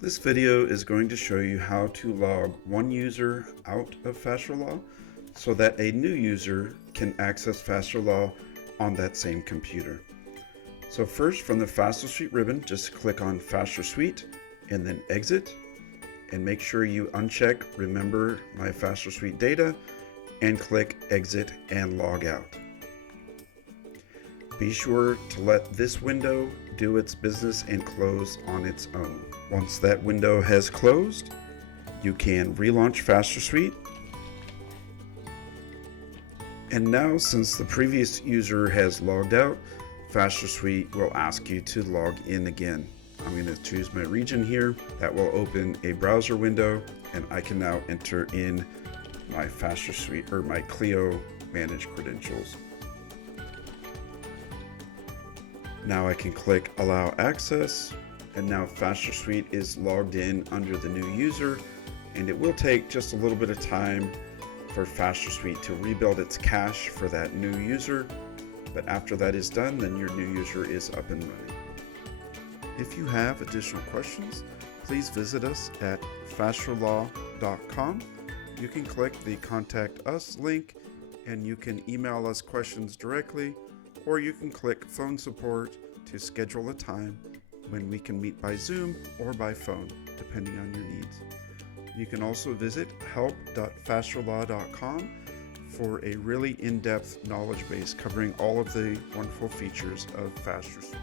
This video is going to show you how to log one user out of FasterLaw so that a new user can access FasterLaw on that same computer. So first, from the FasterSuite ribbon, just click on FasterSuite and then exit, and make sure you uncheck Remember My FasterSuite Data and click Exit and Log Out. Be sure to let this window do its business and close on its own. Once that window has closed, you can relaunch FasterSuite. And now, since the previous user has logged out, FasterSuite will ask you to log in again. I'm going to choose my region here. That will open a browser window, and I can now enter in my FasterSuite or my Clio managed credentials. Now I can click Allow Access, and now FasterSuite is logged in under the new user, and it will take just a little bit of time for FasterSuite to rebuild its cache for that new user, but after that is done, then your new user is up and running. If you have additional questions, please visit us at fasterlaw.com. You can click the Contact Us link, and you can email us questions directly, or you can click Phone Support to schedule a time when we can meet by Zoom or by phone, depending on your needs. You can also visit help.fasterlaw.com for a really in-depth knowledge base covering all of the wonderful features of FasterSuite.